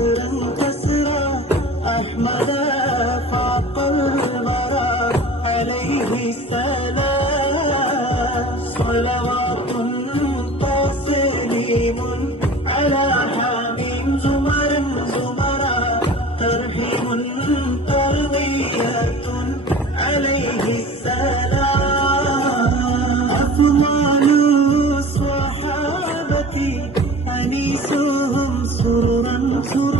كسرا كسرا. أحمد فاق الورى عليه السلام. صلوات تسليم على حامٍ زمرا زمرا ترحيم ترضية عليه السلام. أفضل الصحابة أنيسهم سرورا سرورا.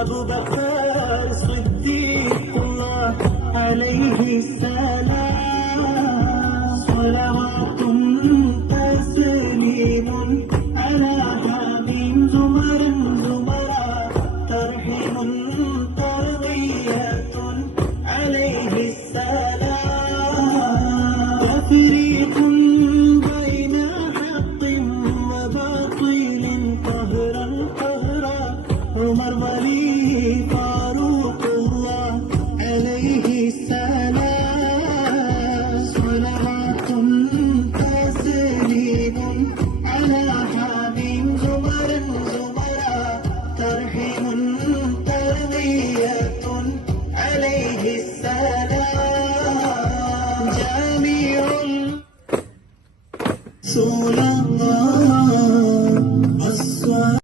أبو بكر صديق الله عليه السلام. صلوات تسليم على حامٍ زمرا زمرا ترحيم ترضية عليه السلام. تفريق ولي فاروق الله عليه السلام. صلوات تسليم على حبيب زمر زمرا ترحم تربية عليه السلام. جميع رسول الله